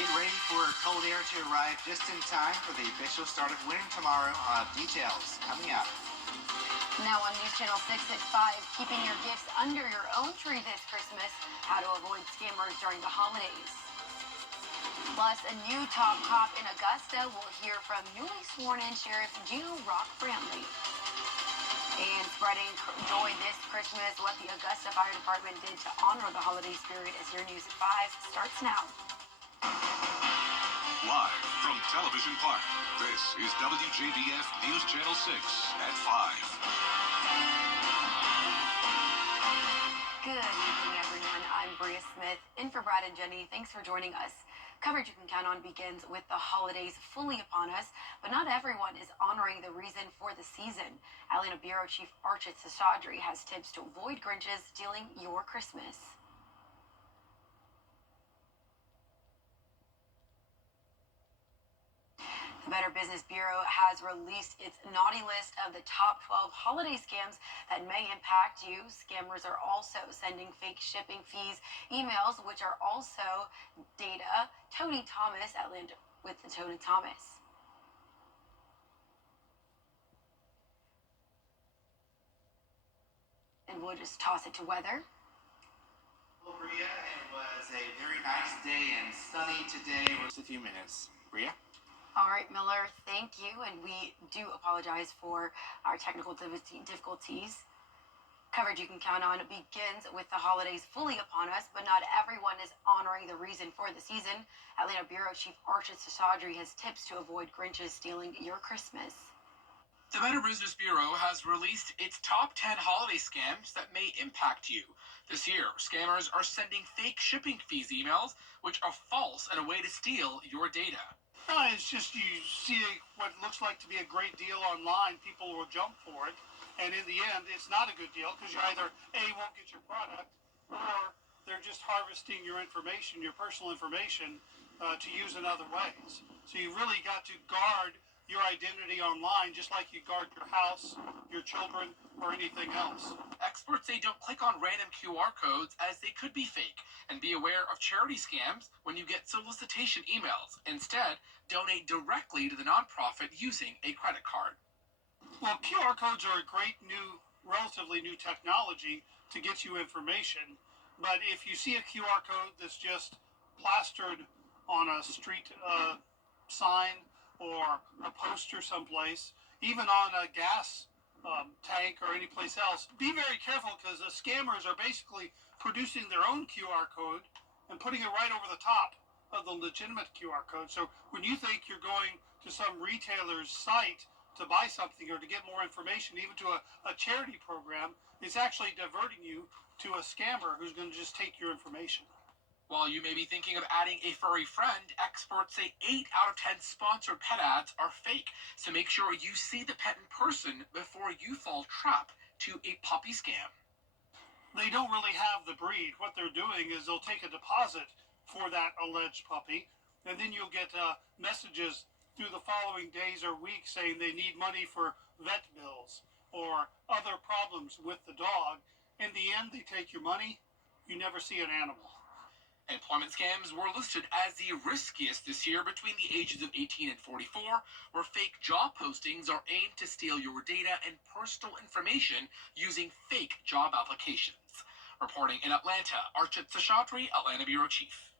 Get ready for cold air to arrive just in time for the official start of winter tomorrow. Details coming up. Now on News Channel 6 at 5, keeping your gifts under your own tree this Christmas, how to avoid scammers during the holidays. Plus, a new top cop in Augusta. We'll hear from newly sworn-in Sheriff Gino Rock Brantley. And spreading joy this Christmas, what the Augusta Fire Department did to honor the holiday spirit as your News at 5 starts now. Live from Television Park, this is WJBF News Channel 6 at 5. Good evening, everyone. I'm Bria Smith, in for Brad and Jenny. Thanks for joining us. Coverage you can count on begins with the holidays fully upon us, but not everyone is honoring the reason for the season. Atlanta Bureau Chief Archit Seshadri has tips to avoid Grinches stealing your Christmas. The Better Business Bureau has released its naughty list of the top 12 holiday scams that may impact you. Scammers are also sending fake shipping fees emails, which are also data. Tony Thomas with the Tony Thomas. And we'll just toss it to weather. Well, Bria, it was a very nice day and sunny today. Just a few minutes. Bria? All right, Miller, thank you. And we do apologize for our technical difficulties. Coverage you can count on begins with the holidays fully upon us, but not everyone is honoring the reason for the season. Atlanta Bureau Chief Archit Seshadri has tips to avoid Grinches stealing your Christmas. The Better Business Bureau has released its top 10 holiday scams that may impact you. This year, scammers are sending fake shipping fees emails, which are false and a way to steal your data. It's just you see what looks like to be a great deal online, people will jump for it, and in the end, it's not a good deal because you either A, won't get your product, or they're just harvesting your information, your personal information, to use in other ways. So you really got to guard your identity online just like you guard your house, your children, or anything else. Experts say don't click on random QR codes as they could be fake, and be aware of charity scams when you get solicitation emails. Instead, donate directly to the nonprofit using a credit card. Well, QR codes are a great relatively new technology to get you information, but if you see a QR code that's just plastered on a street sign or a poster someplace, even on a gas tank or any place else, be very careful because the scammers are basically producing their own QR code and putting it right over the top of the legitimate QR code. So when you think you're going to some retailer's site to buy something or to get more information, even to a charity program, it's actually diverting you to a scammer who's going to just take your information. While you may be thinking of adding a furry friend, experts say 8 out of 10 sponsored pet ads are fake. So make sure you see the pet in person before you fall trap to a puppy scam. They don't really have the breed. What they're doing is they'll take a deposit for that alleged puppy, and then you'll get messages through the following days or weeks saying they need money for vet bills or other problems with the dog. In the end, they take your money. You never see an animal. Employment scams were listed as the riskiest this year between the ages of 18 and 44, where fake job postings are aimed to steal your data and personal information using fake job applications. Reporting in Atlanta, Archit Seshadri, Atlanta Bureau Chief.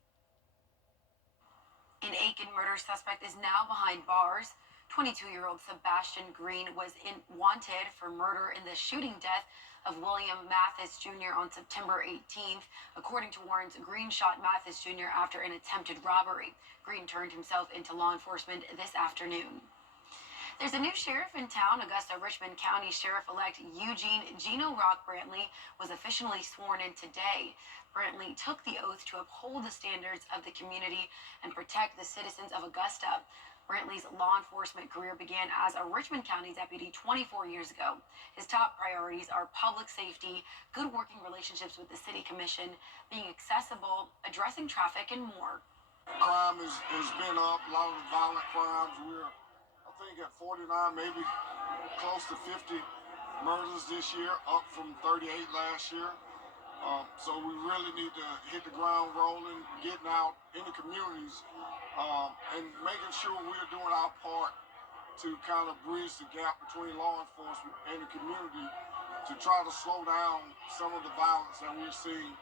An Aiken murder suspect is now behind bars. 22-year-old Sebastian Green was wanted for murder in the shooting death of William Mathis Jr. on September 18th. According to warrants, Green shot Mathis Jr. after an attempted robbery. Green turned himself into law enforcement this afternoon. There's a new sheriff in town. Augusta-Richmond County Sheriff-elect Eugene Gino Rock Brantley was officially sworn in today. Brantley took the oath to uphold the standards of the community and protect the citizens of Augusta. Brantley's law enforcement career began as a Richmond County deputy 24 years ago. His top priorities are public safety, good working relationships with the city commission, being accessible, addressing traffic, and more. Crime has been up, a lot of violent crimes. We're, I think, at 49, maybe close to 50 murders this year, up from 38 last year. So we really need to hit the ground rolling, getting out in the communities, and making sure we're doing our part to kind of bridge the gap between law enforcement and the community to try to slow down some of the violence that we're seeing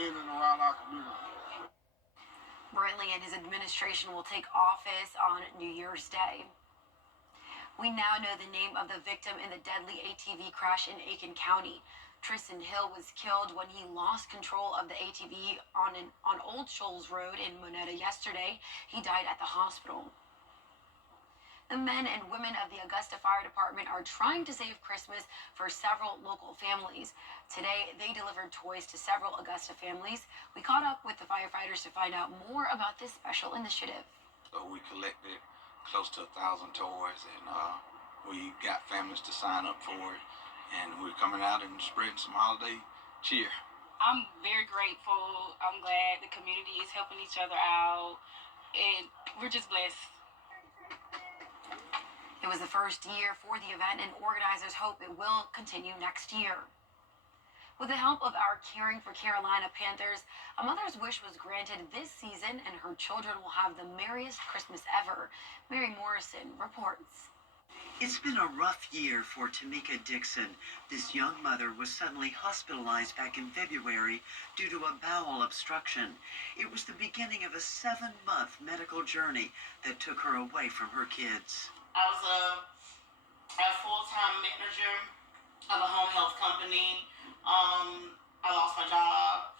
in and around our community. Brentley and his administration will take office on New Year's Day. We now know the name of the victim in the deadly ATV crash in Aiken County. Tristan Hill was killed when he lost control of the ATV on Old Shoals Road in Monetta yesterday. He died at the hospital. The men and women of the Augusta Fire Department are trying to save Christmas for several local families. Today, they delivered toys to several Augusta families. We caught up with the firefighters to find out more about this special initiative. So we collected close to 1,000 toys, and we got families to sign up for it, and we're coming out and spreading some holiday cheer. I'm very grateful. I'm glad the community is helping each other out, and we're just blessed. It was the first year for the event, and organizers hope it will continue next year. With the help of our Caring for Carolina Panthers, a mother's wish was granted this season, and her children will have the merriest Christmas ever. Mary Morrison reports. It's been a rough year for Tamika Dixon. This young mother was suddenly hospitalized back in February due to a bowel obstruction. It was the beginning of a 7-month medical journey that took her away from her kids. I was a full-time manager of a home health company. I lost my job.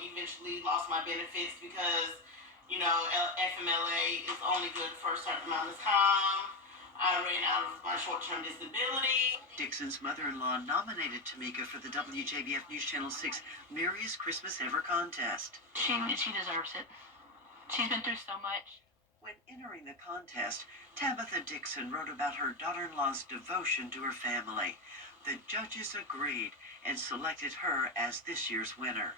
Eventually lost my benefits because, FMLA is only good for a certain amount of time. I ran out of my short-term disability. Dixon's mother-in-law nominated Tamika for the WJBF News Channel 6 Merriest Christmas Ever contest. She deserves it. She's been through so much. When entering the contest, Tabitha Dixon wrote about her daughter-in-law's devotion to her family. The judges agreed and selected her as this year's winner.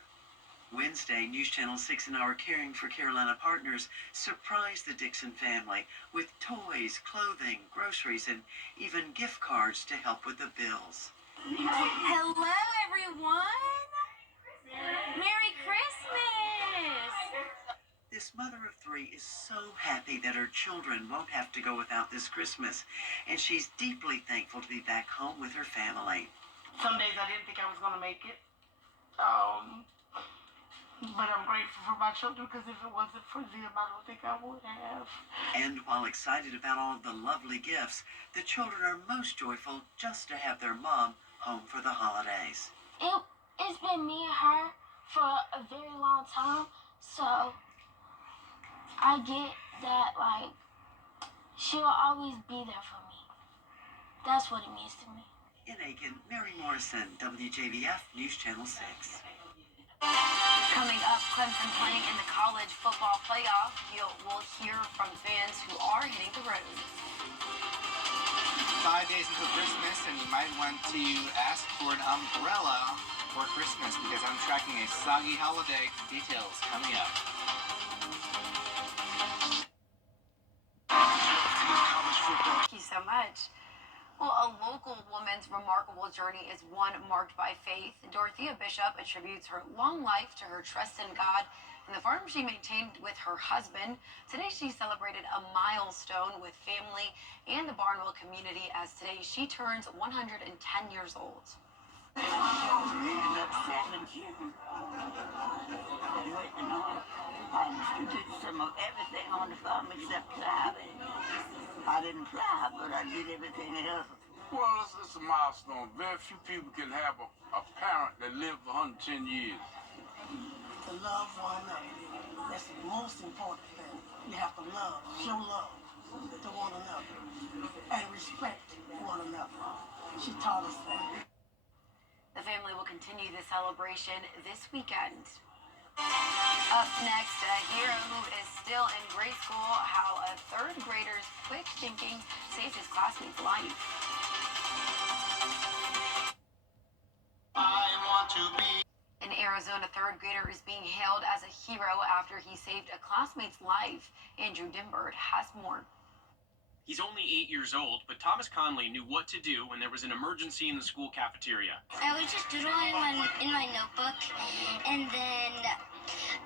Wednesday, News Channel 6 and our Caring for Carolina partners surprised the Dixon family with toys, clothing, groceries, and even gift cards to help with the bills. Hello, everyone! Merry Christmas! This mother of 3 is so happy that her children won't have to go without this Christmas, and she's deeply thankful to be back home with her family. Some days I didn't think I was going to make it. But I'm grateful for my children because if it wasn't for them, I don't think I would have. And while excited about all of the lovely gifts, the children are most joyful just to have their mom home for the holidays. It's been me and her for a very long time, so I get that, she'll always be there for me. That's what it means to me. In Aiken, Mary Morrison, WJBF News Channel 6. Coming up, Clemson playing in the college football playoff. We'll hear from fans who are hitting the road. 5 days until Christmas, and you might want to ask for an umbrella for Christmas because I'm tracking a soggy holiday. Details coming up. Thank you so much. Well, a local woman's remarkable journey is one marked by faith. Dorothea Bishop attributes her long life to her trust in God and the farm she maintained with her husband. Today, she celebrated a milestone with family and the Barnwell community as today she turns 110 years old. I did some of everything on the farm except plowing. I didn't plow, but I did everything else. Well, it's a milestone. Very few people can have a parent that lived 110 years. To love one another. That's the most important thing. You have to love, show love to one another, and respect one another. She taught us that. The family will continue the celebration this weekend. Up next, a hero who is still in grade school, how a third grader's quick thinking saved his classmate's life. I want to be. An Arizona third grader is being hailed as a hero after he saved a classmate's life. Andrew Dimbert has more. He's only 8 years old, but Thomas Conley knew what to do when there was an emergency in the school cafeteria. I was just doodling in my notebook, and then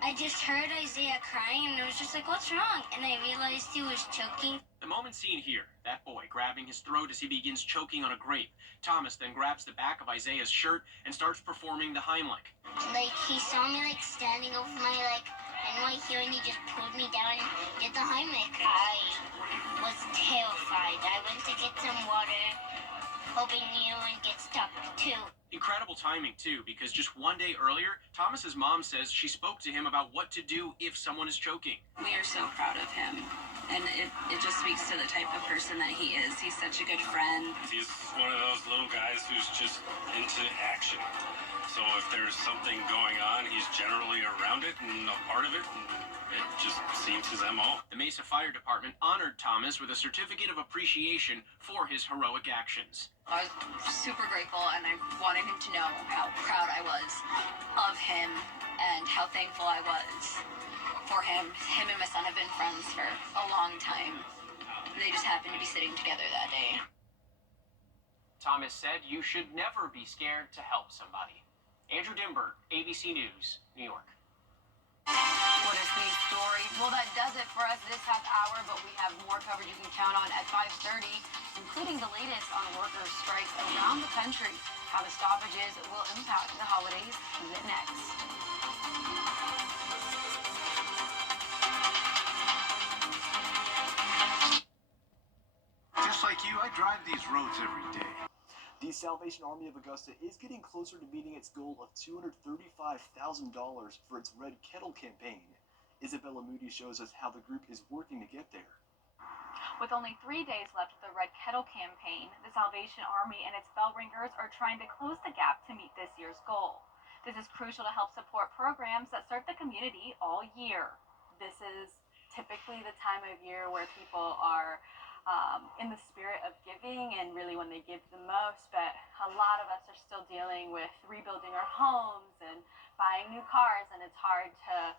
I just heard Isaiah crying, and I was just like, what's wrong? And I realized he was choking. The moment seen here, that boy grabbing his throat as he begins choking on a grape. Thomas then grabs the back of Isaiah's shirt and starts performing the Heimlich. Like, he saw me, like, standing over my, like, and right here, and he just pulled me down and did the Heimlich. I was terrified. I went to get some water, hoping you would get stuck, too. Incredible timing, too, because just one day earlier, Thomas's mom says she spoke to him about what to do if someone is choking. We are so proud of him, and it just speaks to the type of person that he is. He's such a good friend. He's one of those little guys who's just into action. So if there's something going on, he's generally around it and a part of it, and it just seems his MO. The Mesa Fire Department honored Thomas with a certificate of appreciation for his heroic actions. I was super grateful, and I wanted him to know how proud I was of him and how thankful I was for him. Him and my son have been friends for a long time. They just happened to be sitting together that day. Thomas said you should never be scared to help somebody. Andrew Dimberg, ABC News, New York. What a sweet story. Well, that does it for us this half hour, but we have more coverage you can count on at 5:30, including the latest on workers' strikes around the country, how the stoppages will impact the holidays. Next. Just like you, I drive these roads every day. The Salvation Army of Augusta is getting closer to meeting its goal of $235,000 for its Red Kettle campaign. Isabella Moody shows us how the group is working to get there. With only 3 days left of the Red Kettle campaign, the Salvation Army and its bell ringers are trying to close the gap to meet this year's goal. This is crucial to help support programs that serve the community all year. This is typically the time of year where people are in the spirit of giving and really when they give the most, but a lot of us are still dealing with rebuilding our homes and buying new cars, and it's hard to,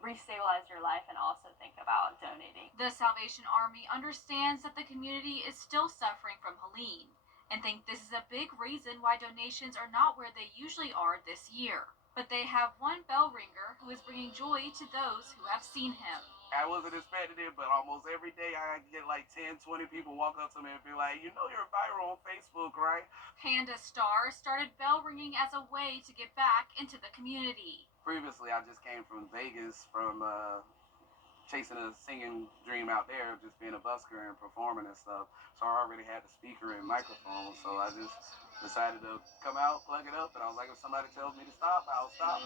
restabilize your life and also think about donating. The Salvation Army understands that the community is still suffering from Helene and think this is a big reason why donations are not where they usually are this year. But they have one bell ringer who is bringing joy to those who have seen him. I wasn't expecting it, but almost every day I get like 10, 20 people walk up to me and be like, you're viral on Facebook, right? Panda Star started bell ringing as a way to get back into the community. Previously, I just came from Vegas from chasing a singing dream out there, just being a busker and performing and stuff. So I already had the speaker and microphone, so I just decided to come out, plug it up, and I was like, if somebody tells me to stop, I'll stop.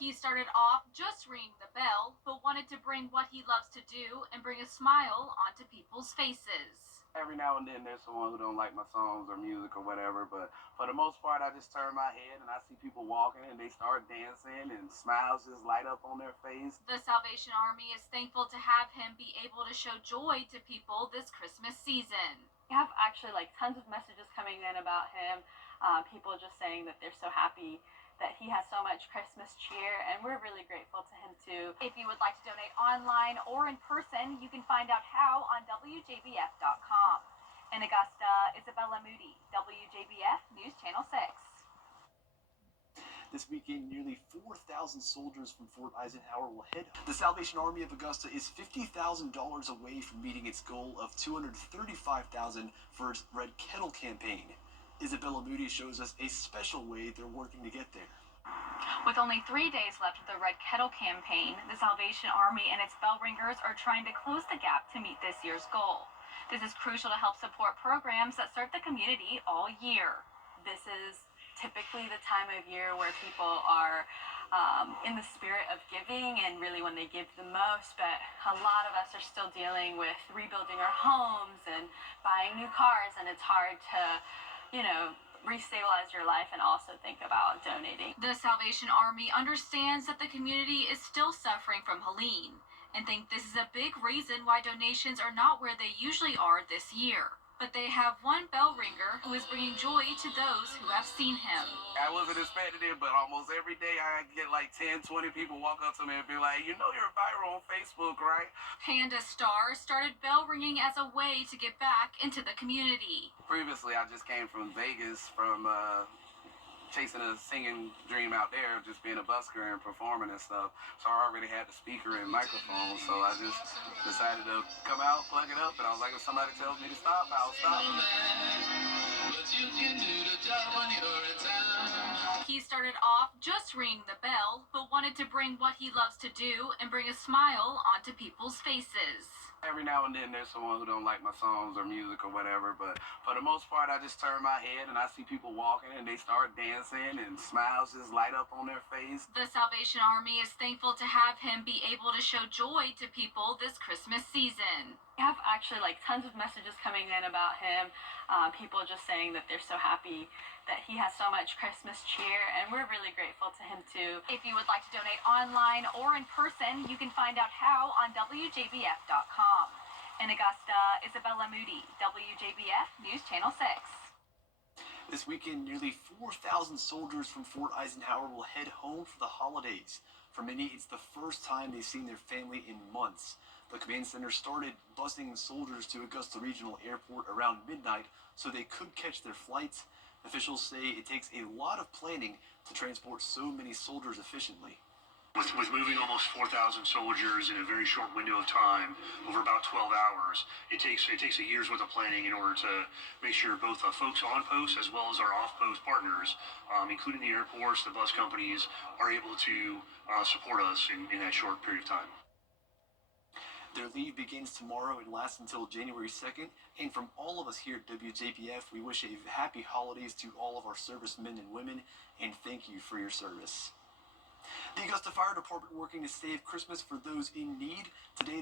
He started off just ringing the bell, but wanted to bring what he loves to do and bring a smile onto people's faces. Every now and then there's someone who don't like my songs or music or whatever, but for the most part I just turn my head and I see people walking and they start dancing and smiles just light up on their face. The Salvation Army is thankful to have him be able to show joy to people this Christmas season. We have actually tons of messages coming in about him, people just saying that they're so happy that he has so much Christmas cheer, and we're really grateful to him too. If you would like to donate online or in person, you can find out how on WJBF.com. In Augusta, Isabella Moody, WJBF News Channel 6. This weekend, nearly 4,000 soldiers from Fort Eisenhower will head home. The Salvation Army of Augusta is $50,000 away from meeting its goal of $235,000 for its Red Kettle campaign. Isabella Moody shows us a special way they're working to get there. With only 3 days left of the Red Kettle campaign, the Salvation Army and its bell ringers are trying to close the gap to meet this year's goal. This is crucial to help support programs that serve the community all year. This is typically the time of year where people are in the spirit of giving and really when they give the most, but a lot of us are still dealing with rebuilding our homes and buying new cars, and it's hard to restabilize your life and also think about donating. The Salvation Army understands that the community is still suffering from Helene and think this is a big reason why donations are not where they usually are this year. But they have one bell ringer who is bringing joy to those who have seen him. I wasn't expecting it, but almost every day I get like 10, 20 people walk up to me and be like, you know you're viral on Facebook, right? Panda Star started bell ringing as a way to get back into the community. Previously, I just came from Vegas from chasing a singing dream out there, just being a busker and performing and stuff. So I already had the speaker and microphone, so I just decided to come out, plug it up, and I was like, if somebody tells me to stop, I'll stop. He started off just ringing the bell, but wanted to bring what he loves to do and bring a smile onto people's faces. Every now and then there's someone who don't like my songs or music or whatever, but for the most part I just turn my head and I see people walking and they start dancing and smiles just light up on their face. The Salvation Army is thankful to have him be able to show joy to people this Christmas season. We have actually like tons of messages coming in about him. People just saying that they're so happy that he has so much Christmas cheer, and we're really grateful to him too. If you would like to donate online or in person, you can find out how on WJBF.com. In Augusta, Isabella Moody, WJBF News Channel 6. This weekend, nearly 4,000 soldiers from Fort Eisenhower will head home for the holidays. For many, it's the first time they've seen their family in months. The command center started busing soldiers to Augusta Regional Airport around midnight so they could catch their flights. Officials say it takes a lot of planning to transport so many soldiers efficiently. With moving almost 4,000 soldiers in a very short window of time, over about 12 hours, it takes a year's worth of planning in order to make sure both folks on post as well as our off-post partners, including the airports, the bus companies, are able to support us in that short period of time. Their leave begins tomorrow and lasts until January 2nd. And from all of us here at WJBF, we wish a happy holidays to all of our servicemen and women, and thank you for your service. The Augusta Fire Department working to save Christmas for those in need. Today,